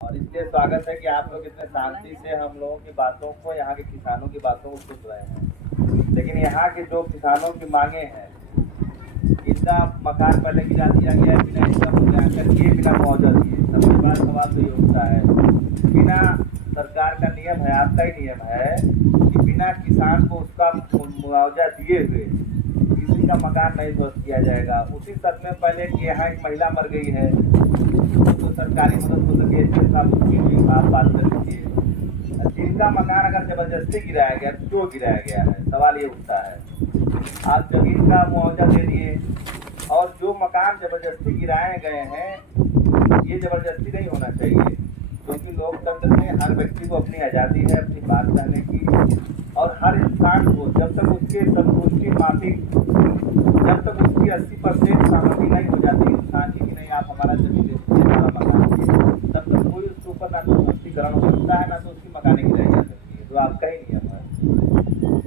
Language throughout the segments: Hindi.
और इसलिए स्वागत है कि आप लोग इतने शांति से हम लोगों की बातों को, यहाँ के किसानों की बातों को सुन रहे हैं। लेकिन यहाँ के जो किसानों की मांगे हैं, इनका मकान पहले गिरा दिया गया है बिना इसका मूल्यांकन किए, बिना मुआवजा दिए। सबसे बड़ा सवाल तो ये उठता है, बिना सरकार का नियम है, आपका ही नियम है कि बिना किसान को उसका मुआवजा दिए हुए किसी का मकान नहीं ध्वस्त किया जाएगा। उसी शर्त में पहले कि यहाँ एक महिला मर गई है तो सरकारी मदद हो सके, आप बात कर लीजिए। जिनका मकान अगर जबरदस्ती गिराया गया तो क्यों गिराया गया है, सवाल ये उठता है। आप जमीन का मुआवजा दे दिए, और जो मकान जबरदस्ती गिराए गए हैं ये जबरदस्ती नहीं होना चाहिए, क्योंकि लोकतंत्र में हर व्यक्ति को अपनी आज़ादी है अपनी बात कहने की, और हर इंसान को जब तक उसके संतुष्टि माफिक, जब तक उसकी 80% सहमति नहीं हो जाती इंसान की कि नहीं आप हमारा जमीन दे दीजिए, हमारा मकान दीजिए, तब तक कोई उसके ऊपर ना तो तुष्टिकरण हो सकता है, ना तो उसकी मकाने गिराई जा सकती है, जो आपका ही नियम है।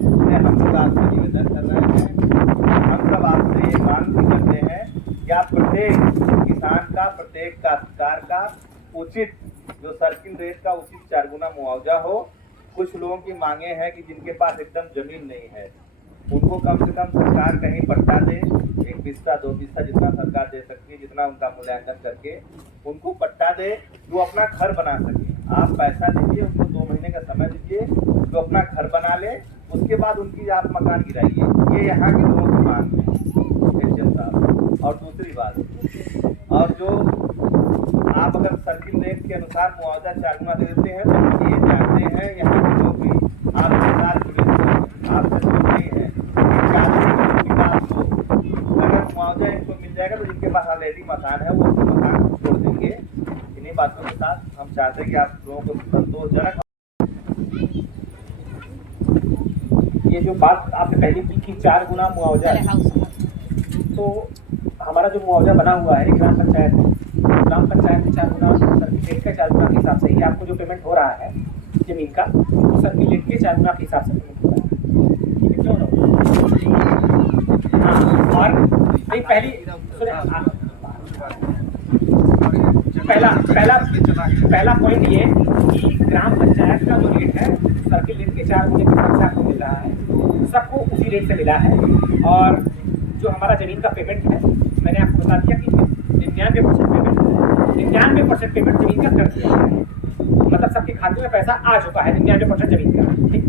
इसलिए हम लोग आपसे निवेदन कर रहे हैं, हम सब आपसे ये मांग भी करते हैं कि आप प्रत्येक किसान का, प्रत्येक काश्तकार का उचित जो सर्किल रेट का उचित 4 गुना मुआवजा हो। कुछ लोगों की मांगे हैं कि जिनके पास एकदम जमीन नहीं है, उनको कम से कम सरकार कहीं पट्टा दे, 1 हिस्सा 2 हिस्सा जितना सरकार दे सकती है, जितना उनका मूल्यांकन करके उनको पट्टा दे, जो अपना घर बना सके। आप पैसा दीजिए, उनको 2 महीने का समय दीजिए, जो अपना घर बना ले, उसके बाद उनकी आप मकान गिराइए। ये यहाँ के लोगों की मांग है एसडीएम साहब। और दूसरी बात, और जो आप अगर सर्किल रेट के अनुसार मुआवजा 4 गुना दे देते हैं तो ये जानते हैं यहाँ के लोग भी आपके साथ जुड़े हुए हैं, आपसे दूर नहीं है। अगर मुआवजा इनको मिल जाएगा तो जिनके पास ऑलरेडी मकान है वो अपना मकान छोड़ देंगे। इन्हीं बातों के साथ हम चाहते हैं कि आप लोगों को संतोषजनक, ये जो बात आपने पहले की कि 4 गुना मुआवजा है, तो हमारा जो मुआवजा बना हुआ है ग्राम पंचायत में 4 गुना सर्किल का 4 गुना के हिसाब से ही आपको जो पेमेंट हो रहा है जमीन का, वो सर्किल के 4 गुना के हिसाब से पेमेंट हो रहा है। और नहीं, पहला पॉइंट ये कि ग्राम पंचायत का जो रेट है सर्किल रेट के 4 गुने के हिसाब से आपको मिल रहा है, सबको उसी रेट से मिला है। और जो हमारा जमीन का पेमेंट है, मैंने आपको बता दिया कि 99% पेमेंट जमीन का कर दिया है, मतलब सबके खाते में पैसा आ चुका है 99% जमीन का। ठीक,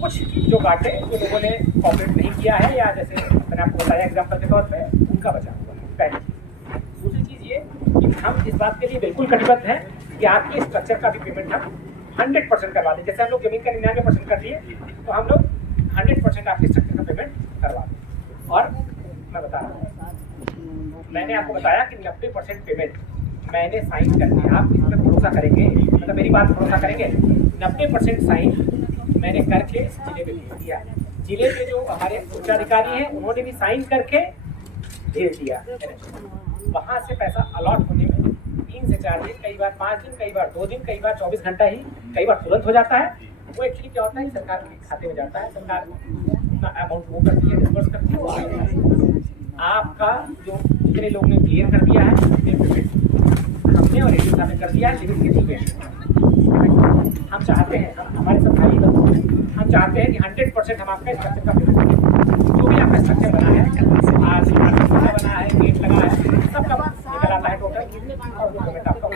कुछ जो बातें जो लोगों ने कॉपरेट नहीं किया है, या जैसे मैंने आपको बताया एग्जाम्पल के तौर पे, उनका बचा हुआ है। पहली दूसरी चीज़ ये कि हम इस बात के लिए बिल्कुल कटिबद्ध हैं कि आपके स्ट्रक्चर का भी पेमेंट हम 100% करवा दें। जैसे हम लोग जमीन का 99% कर दिए, तो हम लोग 100% आपके स्ट्रक्चर का पेमेंट करवा दें। और मैं बता रहा हूँ, मैंने आपको बताया कि 90% पेमेंट मैंने साइन कर दिया। आप इस पर भरोसा करेंगे, मतलब मेरी बात भरोसा करेंगे, 90% साइन मैंने करके जिले में भेज दिया। जिले के जो हमारे उच्चाधिकारी हैं उन्होंने भी साइन करके भेज दिया। वहाँ से पैसा अलॉट होने में 3 से 4 दिन, कई बार 5 दिन, कई बार 2 दिन, कई बार 24 घंटा ही, कई बार तुरंत हो जाता है। वो एक्चुअली क्या होता है, सरकार के खाते में जाता है, सरकार अपना अमाउंट वो करती है, डिस्बर्स करती है, वो आ जाता है। आपका जो जितने लोग ने क्लियर कर दिया है हमने और एडीओ साहब ने कर दिया है लिमिट के चीजें। हम चाहते हैं, हमारे सब भाई लोग, हम चाहते हैं कि 100% हम आपका स्ट्रक्चर का पेमेंट करें। जो भी आपका स्ट्रक्चर बना है, आज बना है, गेट लगा है, सबका निकल आता है टोटल, और वो पेमेंट आपका